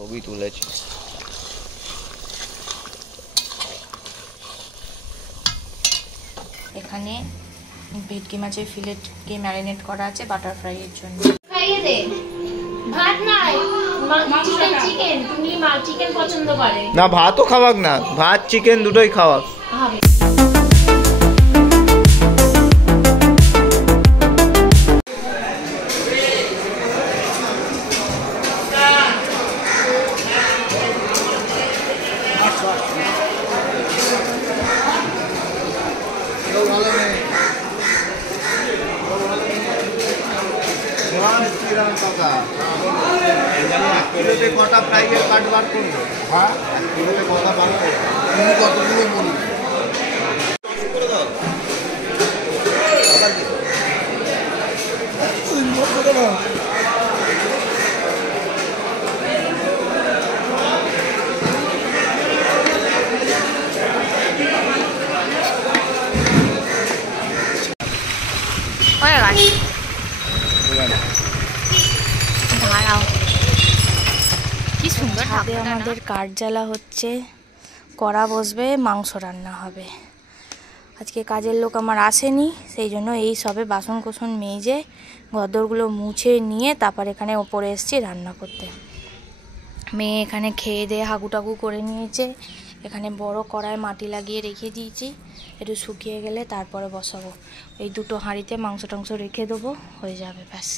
ছবি তুলেছি। এখানে ভেটকি মাছের ফিলেটকে ম্যারিনেট করা আছে বাটার ফ্রাই এর জন্য। খাইয়ে দে। ভাত নাই, চিকেন। তুমি চিকেন পছন্দ করে না, ভাতও খাওয়াক না, ভাত চিকেন দুটোই খাওয়াক। কটা ফ্রাইয়ের কাট বার করবো? হ্যাঁ, কটা বার করবো? তুমি কতগুলো বলবো? দাঁড়াও, কি সুন্দর ছাদে আমাদের কাঠ জ্বালা হচ্ছে, কড়া বসবে, মাংস রান্না হবে। আজকে কাজের লোক আমার আসেনি, সেই জন্য এই সবে বাসন কোসন মেজে ঘরদোরগুলো মুছে নিয়ে তারপর এখানে ওপরে এসেছি রান্না করতে। মেয়ে এখানে খেয়ে দিয়ে হাগু করে নিয়েছে। এখানে বড় কড়ায় মাটি লাগিয়ে রেখে দিয়েছি, একটু শুকিয়ে গেলে তারপরে বসাবো। এই দুটো হাঁড়িতে মাংস টাংস রেখে দেবো, হয়ে যাবে ব্যাস।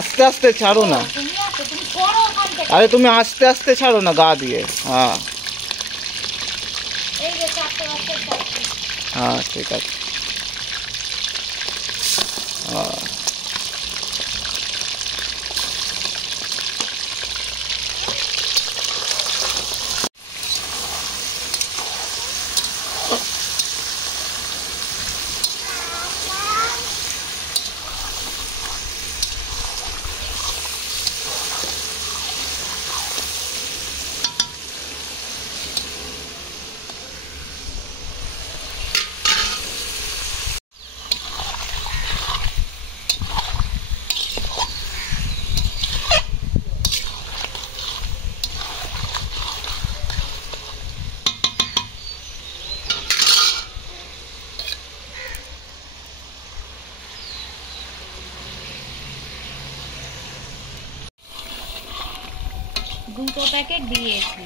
আস্তে আস্তে ছাড়ো না, আরে তুমি আস্তে আস্তে ছাড়ো না গা দিয়ে। হ্যাঁ হ্যাঁ, ঠিক আছে। হ্যাঁ, দুটো প্যাকেট দিয়েছি,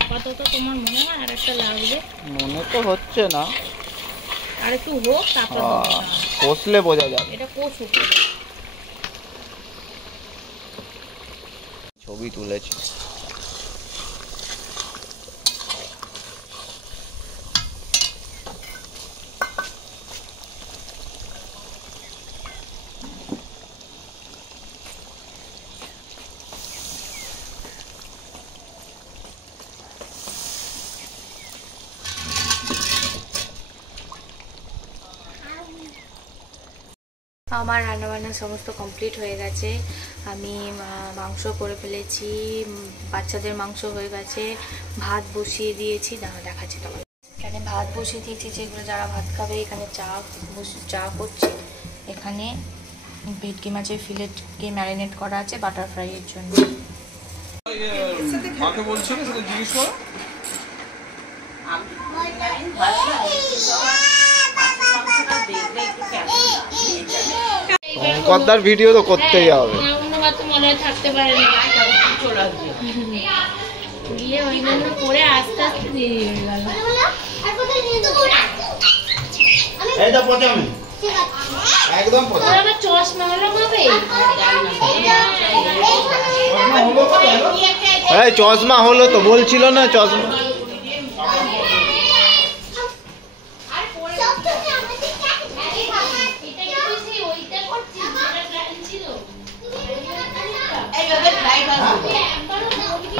আপাতত তোমার মনে হয় আর একটা লাগবে? মনে তো হচ্ছে না, আর একটু হোক তারপর কষলে বোঝা যাবে। এটা কষুক। ছবি তুলেছি। আমার রান্নাবান্না সমস্ত কমপ্লিট হয়ে গেছে। আমি মাংস করে ফেলেছি, বাচ্চাদের মাংস হয়ে গেছে, ভাত বসিয়ে দিয়েছি। দেখাচ্ছি তোমার, এখানে ভাত বসিয়ে দিয়েছি, যেগুলো যারা ভাত খাবে। এখানে চা করছি। এখানে ভেটকি মাছের ফিলেটকে ম্যারিনেট করা আছে বাটার ফ্রাই এর জন্য। কদ্দার ভিডিও তো করতেই হবে। থাকতে পারে না, গিয়ে ওই জন্য করে আস্তে আস্তে দেরি হয়ে গেল। চশমা হলো কবে? চশমা হলো তো, বলছিল না চশমা।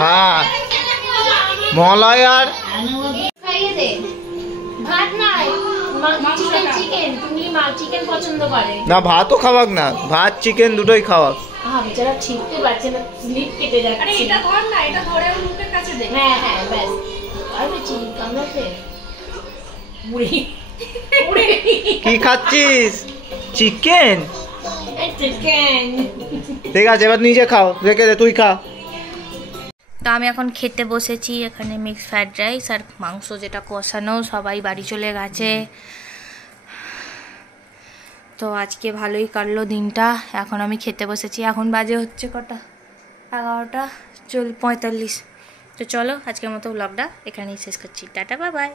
হ্যাঁ, মলয় আর খাইয়ে দে। ভাত নাই, চিকেন চিকেন তুমি চিকেন পছন্দ করে না ভাতও খাওয়াক না, ভাত চিকেন দুটোই খাওয়াক। বেচারা ঠিকতে পারছে না, স্লিপ কেটে যাচ্ছে। আরে এটা ধর না, এটা ধরে ওর মুখের কাছে দে। হ্যাঁ হ্যাঁ ব্যাস। আরে চিকেন কামড়াতে বুড়ি বুড়ি কি খাচ্ছিস? চিকেন? চিকেন। ঠিক আছে এবার নিজে খাও, রেখে দে, তুই খা। তো আমি এখন খেতে বসেছি। এখানে মিক্স ফ্রাইড রাইস আর মাংস যেটা কষানো, সবাই বাড়ি চলে গেছে। তো আজকে ভালোই কাটলো দিনটা। এখন আমি খেতে বসেছি। এখন বাজে হচ্ছে কটা? 11:45। তো চলো আজকের মতো ব্লগটা এখানেই শেষ করছি। Tata bye bye.